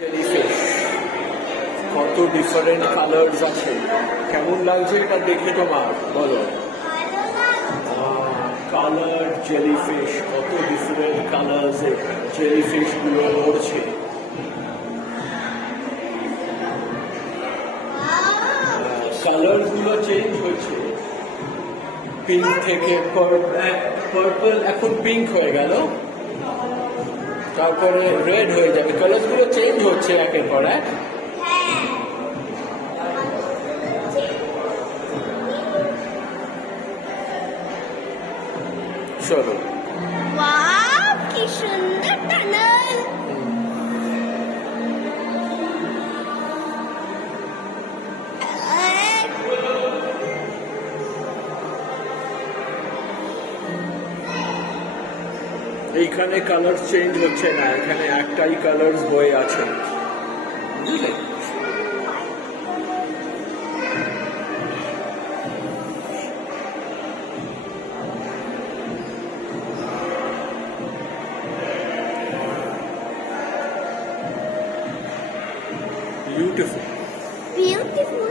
Jellyfish কত different colours আছে, কেমন লাগছে এটা দেখে তোমার বলো? কালার জেলিফিশ, কত ডিফারেন্ট কালার্স জেলিফিশ গুলো নড়ছে। কালার গুলো চেঞ্জ হচ্ছে, পিঙ্ক থেকে পার্পল, এখন পিঙ্ক হয়ে গেল, তারপরে রেড হয়ে যাবে। কালার গুলো চেঞ্জ হচ্ছে একের পর এক। চলো, ওয়াও কি সুন্দর টানেল। এইখানে কালার চেঞ্জ হচ্ছে না, এখানে একটাই কালার বয়ে আছে, বুঝলে? Beautiful beautiful.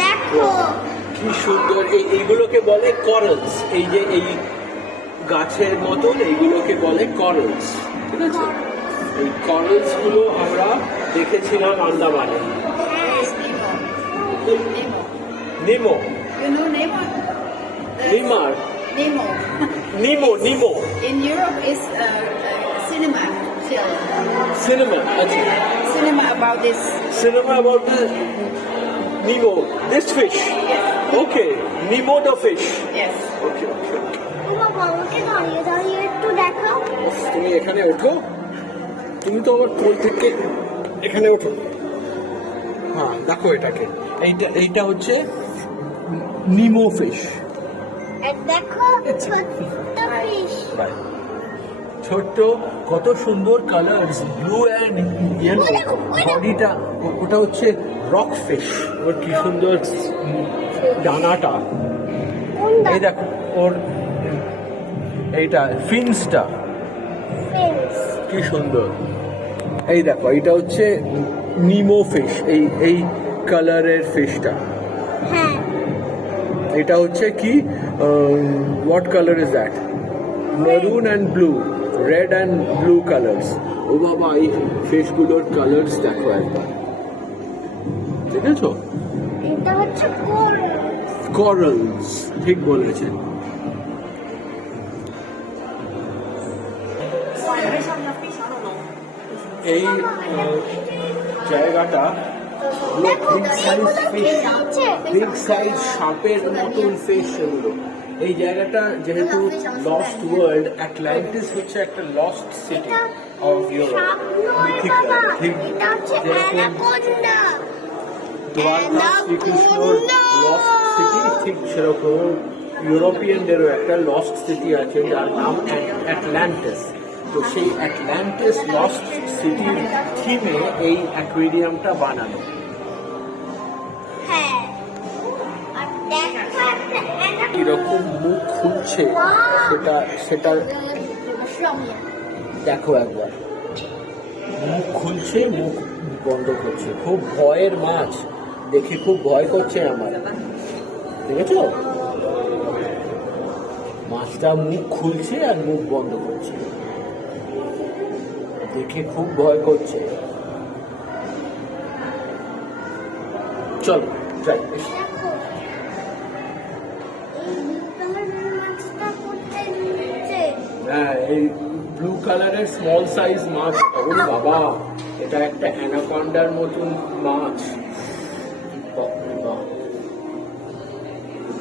দেখো কি সুন্দর। এইগুলোকে বলে করলস, এই যে এই গাছের মতন এইগুলোকে বলে করলস, ঠিক আছে? এই করলস গুলো আমরা দেখেছিলাম আন্দামানে। নিমো, You know Nemo? Nimar, Nemo. Nimo, Nimo In Europe is cinema film. Cinema. আচ্ছা, Cinema about this. cinema about the Nemo, this fish. Okay, Nemo the fish. Yes. Okay, okay. ও বাবা, আমাকে দাঁড়িয়ে দাঁড়িয়ে একটু দেখাও। তুমি এখানে ওঠো, তুমি তো আমার কোল থেকে এখানে ওঠো। হ্যাঁ, দেখো এটাকে, এইটা হচ্ছে নিমো ফিশ। আর দেখো ছোট্ট ফিশ। ছোট্ট, কত সুন্দর কালার্স, ব্লু অ্যান্ড ইয়েলো বডিটা। ওটা হচ্ছে রক ফিশ, ওর কি সুন্দর ডানাটা। এই দেখো ওর এইটা ফিন্সটা ফিন্স। কি সুন্দর। এই দেখো, এইটা হচ্ছে নিমো ফিশ, এই কালারের ফিশটা। হ্যাঁ, এটা হচ্ছে কি, what colour is that? Maroon and blue, red and blue colours. ও বাবা, এই ফিশগুলোর কালার্স দেখো একবার, ঠিক আছে? এটা হচ্ছে কোরাল। করলস, ঠিক বলেছেন। এই জায়গাটা big size fish, big size সাপের মতন ফিশ সেগুলো। এই জায়গাটা যেহেতু লস্ট ওয়ার্ল্ড, অ্যাটলান্টিস হচ্ছে একটা lost city of Europe, mythical, ঠিক এটা হচ্ছে যেরকম অ্যানাকোন্ডা। দ্বারকা শ্রীকৃষ্ণর লস্ট সিটি, ঠিক সেরকম ইউরোপিয়ানদেরও একটা লস্ট সিটি আছে যার নাম অ্যাটলান্টিস। তো সেই অ্যাটলান্টিস লস্ট সিটির থিমে এই অ্যাকুয়ারিয়ামটা বানানো। হ্যাঁ, আর দেখো একটা কিরকম মুখ খুলছে সেটা দেখো একবার। মুখ খুলছে, মুখ বন্ধ করছে, খুব ভয়ের মাছ, দেখে খুব ভয় করছে আমার, দেখেছো? মাছটা মুখ খুলছে আর মুখ বন্ধ করছে, দেখে খুব ভয় করছে। চলো যাই। দেখো, এই ব্লু কালারের মাছটা কোথায় নিচে? হ্যাঁ, এই ব্লু কালারের স্মল সাইজ মাছ। ওরে বাবা, এটা একটা অ্যানাকন্ডার মতন মাছ। বাপরে বাপ,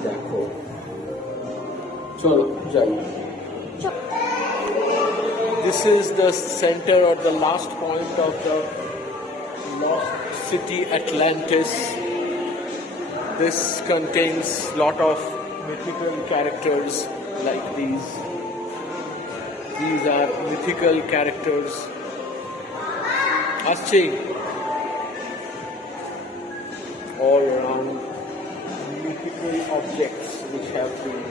দেখো। চলো যাই। This is the center or the last point of the lost city Atlantis. This contains lot of mythical characters like these. These are mythical characters. Asche, all around mythical objects which have been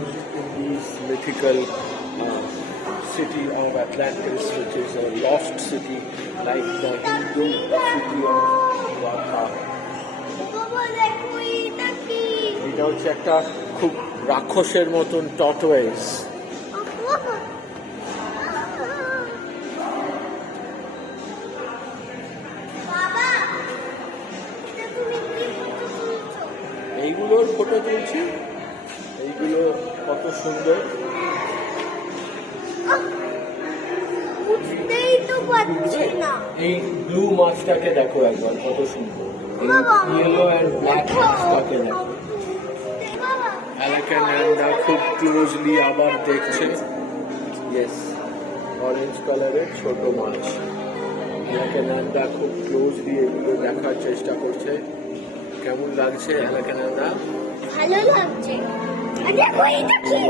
used in these mythical city of Atlantis, which is a lost city, like the Hindu city of Dwarka. বাবা দেখো এটা কি এটা হচ্ছে একটা খুব রাক্ষসের মতন টর্টোয়েজ। বাবা এটা তুমি কি ফটো তুলছো এইগুলোর ফটো তুলছি, এইগুলো কত সুন্দর। বুঝতেই তো পারছি না এই ব্লু মাছটাকে দেখো একবার, কত সুন্দর। বাবা ইয়েলো অ্যান্ড ব্ল্যাক মাছটাকে দেখো। বাবা অ্যালাকান্যান্ডা খুব ক্লোজলি আবার দেখছে। ইয়েস, অরেঞ্জ কালারের ছোট মাছ। অ্যালাকান্যান্ডা খুব ক্লোজলি এগুলো দেখার চেষ্টা করছে। কেমন লাগছে অ্যালাকান্যান্ডা? ভালো লাগছে আর দেখো এটা কি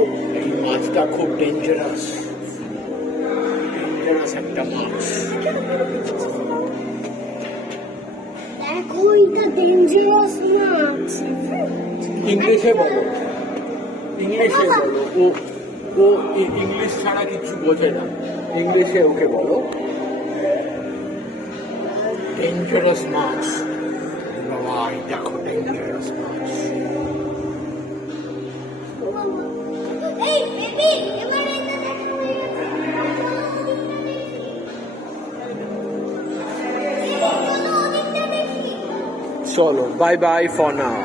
এই মাছটা খুব ডেঞ্জারাস, ডেঞ্জারাস একটা মাছ। দেখো এটা ডেঞ্জারাস মাছ ইংলিশে বলো, ইংলিশে বলো। ও ও ইংলিশ ছাড়া কিছু বোঝে না, ইংলিশে ওকে বলো। ডেঞ্জারাস মাছ। বাবা এই দেখো ডেঞ্জারাস মাছ। এই বেবি এবার এটা দেখো চলো, বাই বাই ফর নাও।